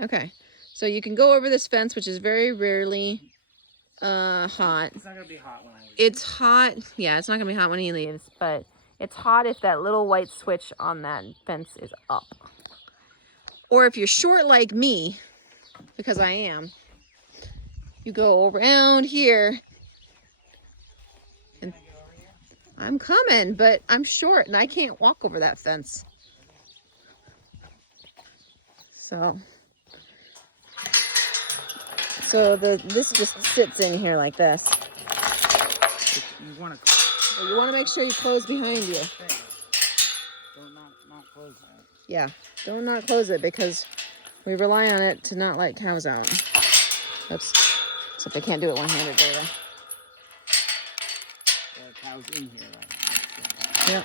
Okay. So you can go over this fence, which is very rarely hot. It's not gonna be hot when I leave. It's hot. Yeah, it's not gonna be hot when he leaves, but it's hot if that little white switch on that fence is up. Or if you're short like me, because I am, you go around here. And I'm coming, but I'm short and I can't walk over that fence. So this just sits in here like this. You want to make sure you close behind you. Don't not close that. Yeah, don't not close it because we rely on it to not let cows out. Oops. Except they can't do it one-handed, do they? There are cows in here right now. Yep.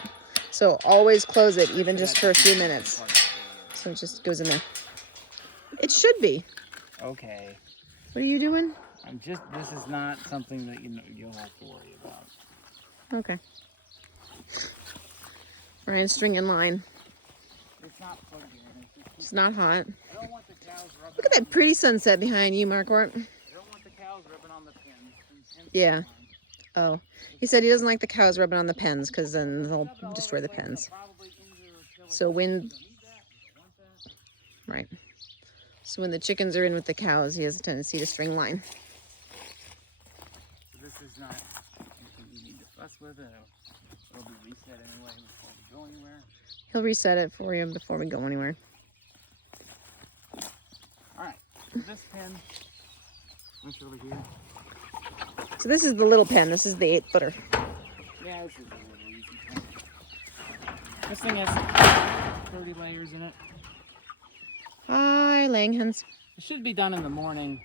So always close it, even just for a few minutes. So it just goes in there. It should be. Okay. What are you doing? This is not something that you'll have to worry about. Okay. Ryan's stringing line. It's not plugged in. It's not hot. I don't want the cows rubbing. Look at that pretty sunset behind you, Marquardt. I don't want the cows rubbing on the pins. Yeah. Oh. He said he doesn't like the cows rubbing on the pens because then they'll destroy the pens. So right. So when the chickens are in with the cows, he has a tendency to string line. So this is not something you need to fuss with. It'll be reset anyway before we go anywhere. He'll reset it for you before we go anywhere. All right. So this pin, reach over here. So this is the little pen. This is the 8-footer. Yeah, this is a little easy pen. This thing has 30 layers in it. Hi, laying hens. It should be done in the morning.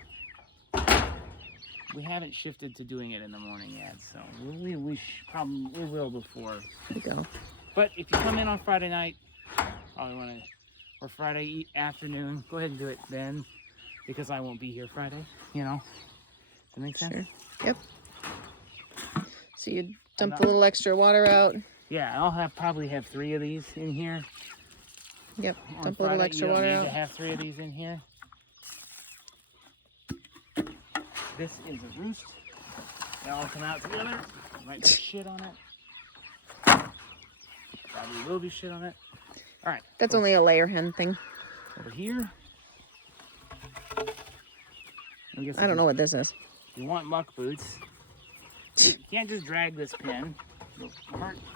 We haven't shifted to doing it in the morning yet, so we will before we go. But if you come in on Friday night, or Friday afternoon, go ahead and do it then, because I won't be here Friday. You know, does that make sense? Sure. Yep. So you dump a little extra water out. Yeah, I'll probably have 3 of these in here. Yep, dump a little extra water out. You don't need to have 3 of these in here. This is a roost. They all come out together. Might be shit on it. Probably will be shit on it. All right. That's only a layer hen thing. Over here. I don't know what this is. You want muck boots. You can't just drag this pin.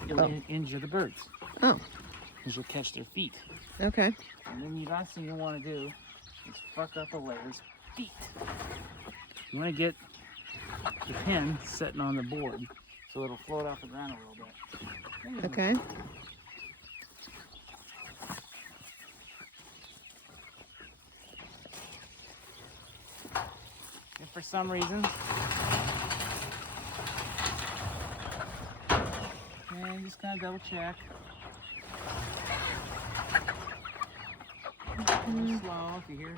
You'll injure the birds. Oh. Because you'll catch their feet. Okay. And then the last thing you want to do is fuck up a layer's feet. You want to get the pin sitting on the board so it'll float off the ground a little bit. Okay. If for some reason, and just kind of double check. Slow if you hear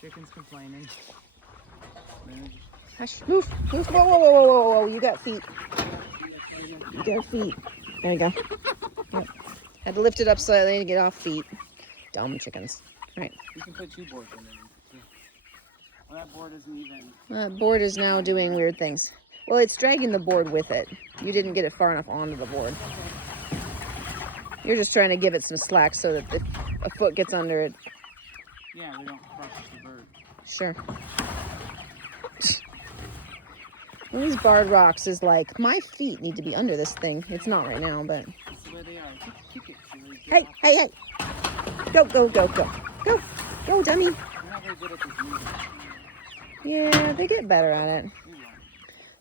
chickens complaining. Hush, move. Whoa, whoa, whoa, whoa, whoa, whoa, you got feet. You got feet. There you go. Yep. Had to lift it up slightly to get off feet. Dumb chickens. All right. You can put 2 boards in there. Well, that board isn't even... That board is now doing weird things. Well, it's dragging the board with it. You didn't get it far enough onto the board. You're just trying to give it some slack so that if a foot gets under it. Yeah, we don't crush the bird. Sure. One of these barred rocks is like, my feet need to be under this thing. It's not right now, but... That's the way they are. Kick it so they hey, off. hey, hey! Go, go, go, go. Go, go, dummy. You're not very good at this movement. Yeah, they get better at it.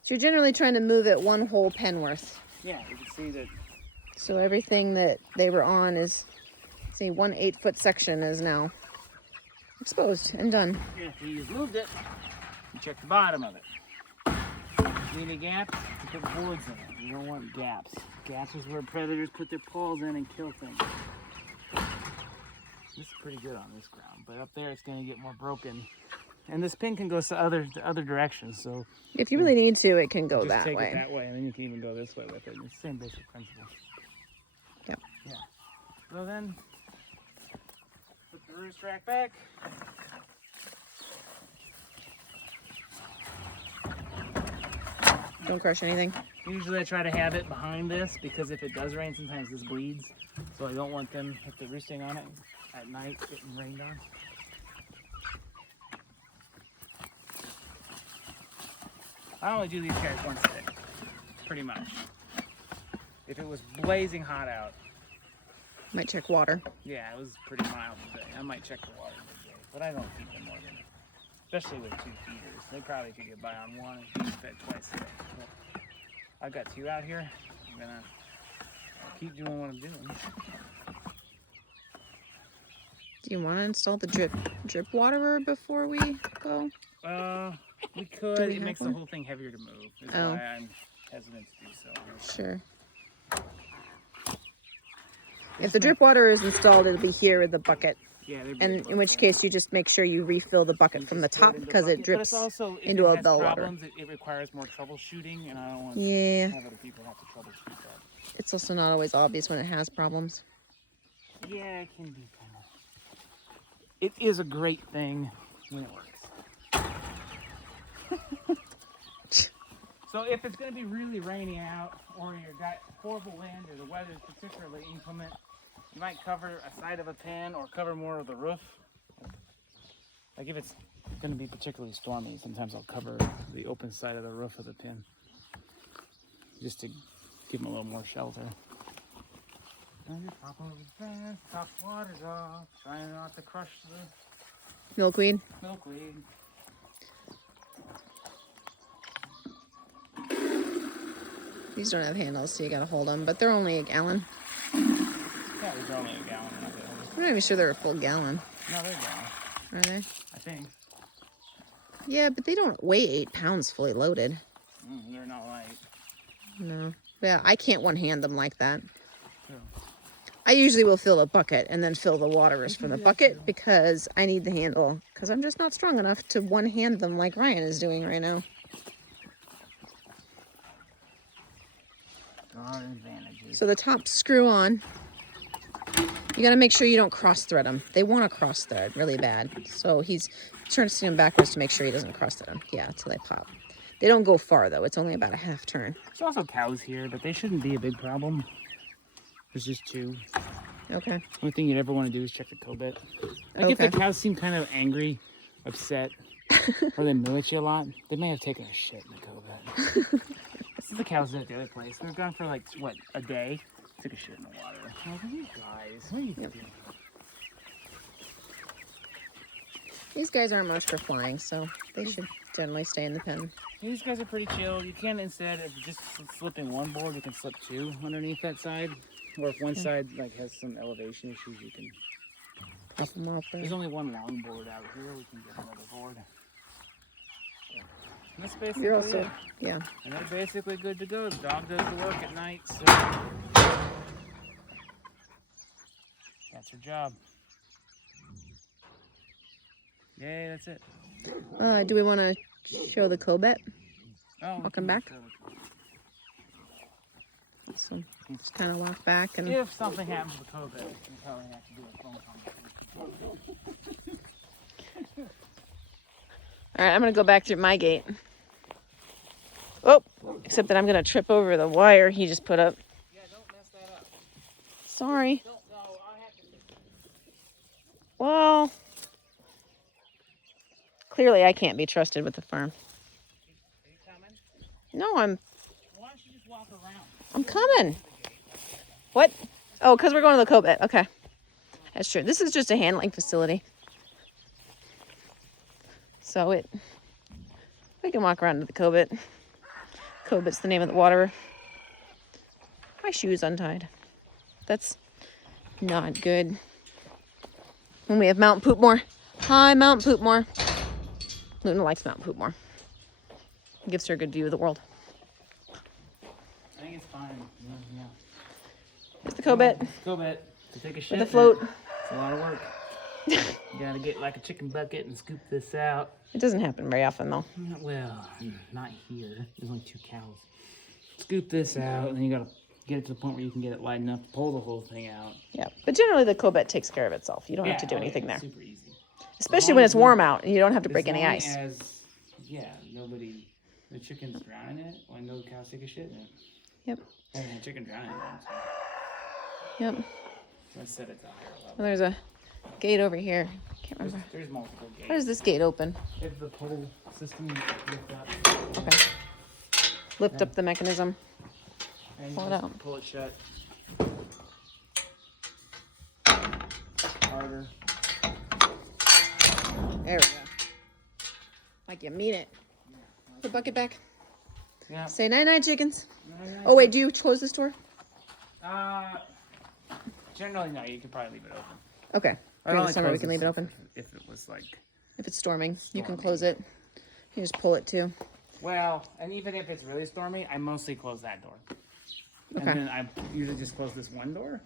So you're generally trying to move it 1 whole pen worth. Yeah, you can see that. So everything that they were on is, see, 1 8-foot section is now exposed and done. Yeah, so you've moved it. You check the bottom of it. Need a gap? You put boards in it. You don't want gaps. Gaps is where predators put their paws in and kill things. This is pretty good on this ground, but up there it's going to get more broken. And this pin can go to other directions, so... If you really need to, it can go just that take way. It that way, and then you can even go this way with it. It's the same basic principle. Yep. Yeah. So then, put the roost rack back. Don't crush anything. Usually I try to have it behind this because if it does rain, sometimes this bleeds. So I don't want them, if they're roosting on it at night, getting rained on. I only do these guys once a day, pretty much. If it was blazing hot out, Might check water. yeah, it was pretty mild today. I might check the water midday, but I don't feed them more than, especially with 2 feeders. They probably could get by on one if he's fed twice a day. But I've got 2 out here. I'm gonna keep doing what I'm doing. Do you want to install the drip waterer before we go? We could. Do we It have makes one? the whole thing heavier to move. Is Oh. why I'm hesitant to do so. Sure. If the drip water is installed, it'll be here with the bucket. Yeah, they're And big in which buckets. case you just make sure you refill the bucket from the Just put top in the because it bucket. But drips it's also, if into it a has bellwether. problems, it requires more troubleshooting, and I don't want Yeah. to have other people have to troubleshoot that. It's also not always obvious when it has problems. Yeah, it can be kind of. It is a great thing when it works. So if it's going to be really rainy out, or you've got horrible wind, or the weather is particularly inclement, you might cover a side of a pen or cover more of the roof. Like if it's going to be particularly stormy, sometimes I'll cover the open side of the roof of the pen, just to give them a little more shelter. And you pop over the fence, top water's off, trying not to crush the Milkweed. milkweed. These don't have handles, so you gotta hold them, but they're only a gallon. Yeah, these are only a gallon. Not that heavy. I'm not even sure they're a full gallon, No, they're a gallon, are they? I think. Yeah, but they don't weigh 8 pounds fully loaded. They're not light. No. Yeah, I can't one-hand them like that. True. I usually will fill a bucket and then fill the waterers from the bucket because I need the handle. Because I'm just not strong enough to one-hand them like Ryan is doing right now. There are advantages. So the tops screw on. You got to make sure you don't cross-thread them. They want to cross-thread really bad. So he's trying to swing them backwards to make sure he doesn't cross-thread them. Yeah, until they pop. They don't go far, though. It's only about a half turn. There's also cows here, but they shouldn't be a big problem. There's just 2. Okay. Only thing you'd ever want to do is check the cobit. Like if the cows seem kind of angry, upset, or they moo at you a lot, they may have taken a shit in the cobit. This is the cows at the other place. We've gone for like, what, a day? Took a shit in the water. I'm like, you guys, what are you doing? These guys aren't much for flying, so they should generally stay in the pen. These guys are pretty chill. You can, instead of just slipping one board, you can slip 2 underneath that side. Or if one side like has some elevation issues, you can Pop them off there. There's only one long board out here. We can get another board. Yeah. And that's basically You're also, it. yeah. And they're basically good to go. The dog does the work at night, so that's her job. Yay, that's it. Do we want to show the cobet? Oh, Welcome back. So just kind of walk back and. If something happens to the cobet, you probably have to do a phone conversation. All right, I'm gonna go back through my gate. Oh, except that I'm gonna trip over the wire he just put up. Yeah, don't mess that up. Sorry. Don't, no, I have to. Well, clearly I can't be trusted with the farm. Are you coming? No, Why don't you just walk around? I'm coming. What? Oh, because we're going to the cobet. Okay. That's true. This is just a handling facility. So we can walk around to the cobet. Cobet's the name of the waterer. My shoe's untied. That's not good. When we have Mount Poopmore. Hi, Mount Poopmore. Luna likes Mount Poopmore. Gives her a good view of the world. I think it's fine. Yeah. Here's the cobet Cobet to take a shit. with the float. It's a lot of work. You gotta get like a chicken bucket and scoop this out. It doesn't happen very often though. Well, not here. There's only 2 cows. Scoop this out, and then you gotta get it to the point where you can get it light enough to pull the whole thing out. Yeah, but generally the cobet takes care of itself. You don't have to do oh, anything yeah, there. Super easy. Especially when it's warm out and you don't have to break any As long ice. as, yeah, nobody The chicken's drowning it when those cows take a shit in it. Yep. And the chicken drowning it. So. Yep. So I said it's a higher level. Well, there's a gate over here. Can't remember. There's multiple gates. How does this gate open? If the pole system lift up. Okay. Lift up the mechanism. And Pull it just out. Pull it shut. Harder. There we go. Like you mean it. Put the bucket back. Yeah. Say night-night, chickens. Oh, wait, do you close this door? Generally, no. You could probably leave it open. Okay. During the summer, we can leave it open. If it was like... If it's storming, you can close it. You just pull it, too. Well, and even if it's really stormy, I mostly close that door. Okay. And then I usually just close this one door.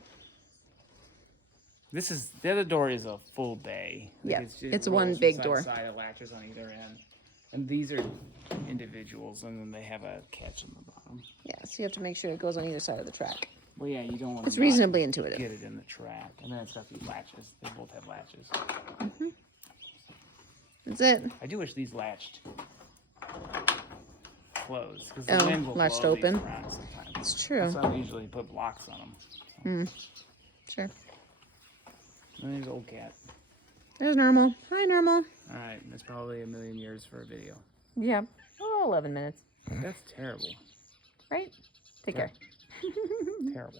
The other door is a full bay. Yeah, it's rolls one from big side door. to side, it latches on either end. And these are individuals, and then they have a catch on the bottom. Yeah, so you have to make sure it goes on either side of the track. Well, yeah, you don't want It's to reasonably intuitive. get it in the track. And then it's got these latches. They both have latches. That's it. I do wish these latched closed. Because the Oh, wind will latched blow open. these around sometimes. It's true. So I usually put blocks on them. Sure. And there's old cat. There's Normal. Hi, Normal. All right, that's probably a million years for a video. Yeah. Oh, 11 minutes. That's terrible. Right? Take care. Terrible.